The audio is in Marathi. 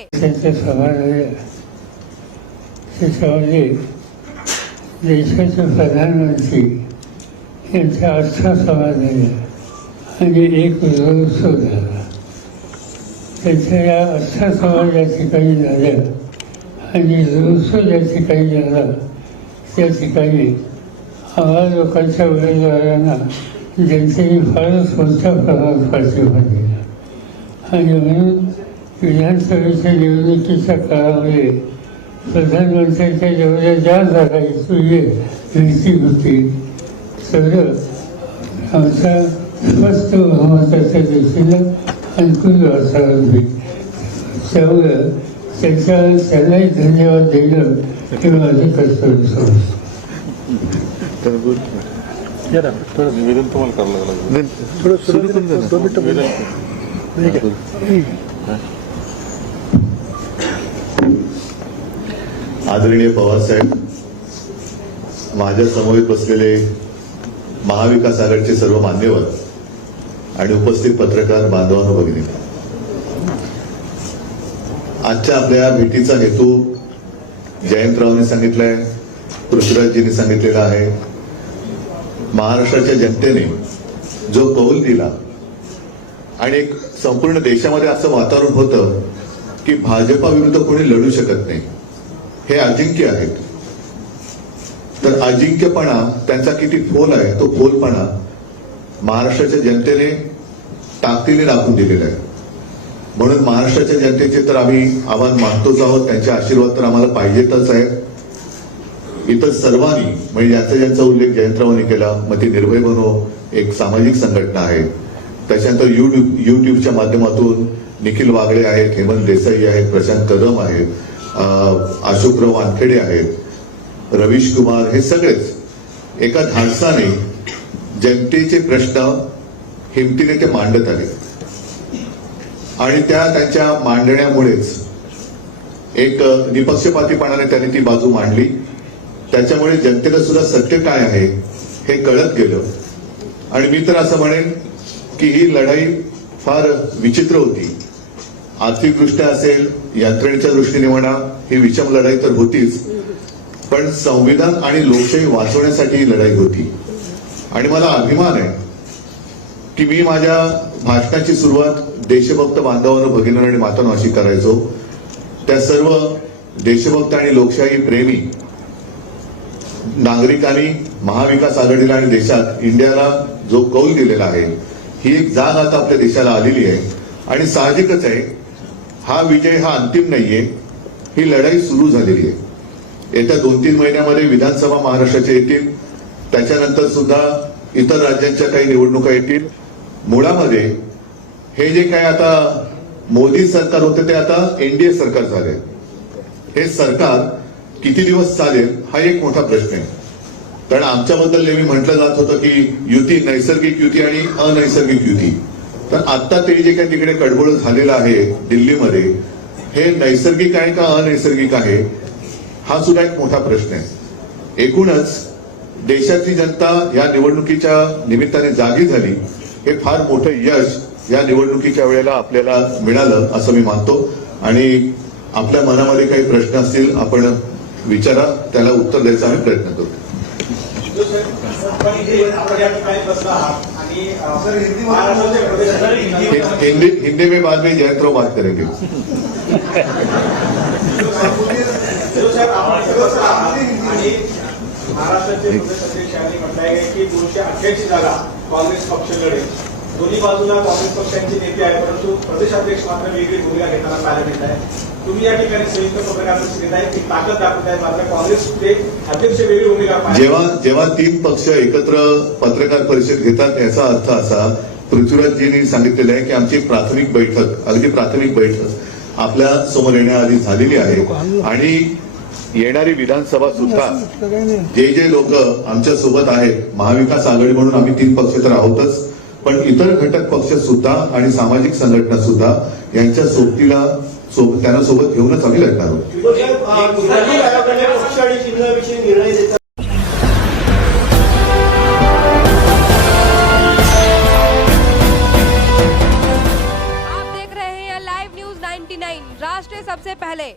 आहे. देशाचे प्रधानमंत्री यांचा आस्था संवाद आणि एक उत्सव झाला. त्यांच्या या आस्था संवाद या ठिकाणी झाल्या आणि उत्सव ज्या ठिकाणी झाला त्या ठिकाणी आम्हा लोकांच्या उमेदवारांना जनतेने फारच मोठ्या प्रमाणात पाठिंबा दिला आणि म्हणून विधानसभेच्या निवडणुकीच्या काळामध्ये प्रधानमंत्र्यांच्या जेवढ्या ज्या जागा युती होती सगळं आमच्या स्पष्ट बहुमताच्या दृष्टीनं अनुकूल वातावरण होईल. त्यामुळं त्यांनाही धन्यवाद देणं हे माझं कर्तव्य समजतं. निवेदन तुम्हाला करावं लागलं. आदरणीय पवारसाहेब, माझ्या समवेत बसलेले महाविकास आघाडीचे सर्व मान्यवर आणि उपस्थित पत्रकार बांधवांनो भगिनी, आजच्या आपल्या भेटीचा हेतू जयंतरावने सांगितलाय, पृथ्वीराजजींनी सांगितलेला आहे. महाराष्ट्राच्या जनतेने जो कौल दिला आणि एक संपूर्ण देशामध्ये असं वातावरण होतं की भाजपा विरुद्ध कोणी लढू शकत नाही, हे अजिंक्य आहेत. तर अजिंक्यपणा त्यांचा किती फोल आहे, तो फोलपणा महाराष्ट्राच्या जनतेने ताकदीने दाखवून दिलेला आहे. म्हणून महाराष्ट्राच्या जनतेचे तर आम्ही आव्हान मानतोच आहोत, त्यांचे आशीर्वाद तर आम्हाला पाहिजेतच आहेत. इतर सर्वांनी म्हणजे ज्यांचा ज्यांचा उल्लेख जयंतरावांनी केला, मग ती निर्भय बनो एक सामाजिक संघटना आहे, त्याच्यानंतर युट्यूबच्या माध्यमातून निखिल वागळे आहेत, हेमंत देसाई आहेत, प्रशांत कदम आहेत, अशोकराव वानखेडे आहेत, रवीश कुमार, हे सगळेच एका धाडसाने जनतेचे प्रश्न हिमतीने ते मांडत आले आणि त्यांच्या मांडण्यामुळेच एक निपक्षपातीपणाने त्यांनी ती बाजू मांडली. त्याच्यामुळे जनतेला सुद्धा सत्य काय आहे हे कळत गेलं. आणि मी तर असं म्हणेन की ही लढाई फार विचित्र होती. आर्थिकदृष्ट्या असेल, यंत्रणेच्या दृष्टीने म्हणा, ही विषम लढाई तर होतीच, पण संविधान आणि लोकशाही वाचवण्यासाठी ही लढाई होती. आणि मला अभिमान आहे की मी माझ्या भाषणाची सुरुवात देशभक्त बांधवांनो भगिनींनो आणि मातांनो अशी करायचो. त्या सर्व देशभक्त आणि लोकशाही प्रेमी नागरिकांनी महाविकास आघाडीला आणि देशात इंडियाला जो कौल दिलेला आहे, ही एक जाग आता आपल्या देशाला आलेली आहे. आणि साहजिकच आहे, हा विजय हा अंतिम नाहीये, ही लढाई सुरू झालेली आहे. येत्या 2-3 महिन्यामध्ये विधानसभा महाराष्ट्राच्या येतील, त्याच्यानंतर सुद्धा इतर राज्यांच्या काही निवडणुका येतील. मुळामध्ये हे जे काय आता मोदी सरकार होते ते आता एनडीए सरकार झाले. हे सरकार किती दिवस चालेल हा एक मोठा प्रश्न आहे. कारण आमच्याबद्दल नेहमी म्हटलं जात होतं की युती, नैसर्गिक युती आणि अनैसर्गिक युती. तर आता ते जे काही तिकडे कडबोळ झालेलं आहे दिल्लीमध्ये, हे नैसर्गिक आहे का अनैसर्गिक आहे हा सुद्धा एक मोठा प्रश्न आहे. एकूणच देशाची जनता या निवडणुकीच्या निमित्ताने जागी झाली, हे फार मोठं यश या निवडणुकीच्या वेळेला आपल्याला मिळालं असं मी मानतो. आणि आपल्या मनामध्ये काही प्रश्न असतील आपण विचारा, त्याला उत्तर द्यायचा आम्ही प्रयत्न करू. हिंदी में बाद में जयंतराव बात करेंगे. महाराष्ट्राचे प्रदेश अध्यक्षांनी म्हटलंय की 288 जागा काँग्रेस पक्ष लढेल. दोन्ही बाजूला काँग्रेस पक्षांचे नेते आहेत, परंतु प्रदेशाध्यक्ष मात्र वेगळी भूमिका घेताना पाहायला मिळत आहे. तुम्ही या ठिकाणी संयुक्त पत्रकार परिषद घेताय, ती ताकद दाखवताय, मात्र काँग्रेसचे अध्यक्ष वेगळी भूमिका पाहिजे. जेव्हा 3 पक्ष एकत्र पत्रकार परिषद घेतात याचा अर्थ असा, पृथ्वीराजजींनी सांगितलेलं आहे की आमची प्राथमिक बैठक, अगदी प्राथमिक बैठक आपल्या समोर येण्याआधी झालेली आहे. आणि येणारी विधानसभा सुद्धा जे जे लोक आमच्या सोबत आहेत, महाविकास आघाडी म्हणून आम्ही 3 पक्ष तर आहोतच, पण इतर घटक पक्ष सुद्धा आणि सामाजिक संघटना सुद्धा यांच्या सोबतीला त्यांना सोबत घेऊनच आम्ही लढणार आहोत. आप देख रहे हैं लाइव न्यूज 9 99 राष्ट्र सबसे पहले।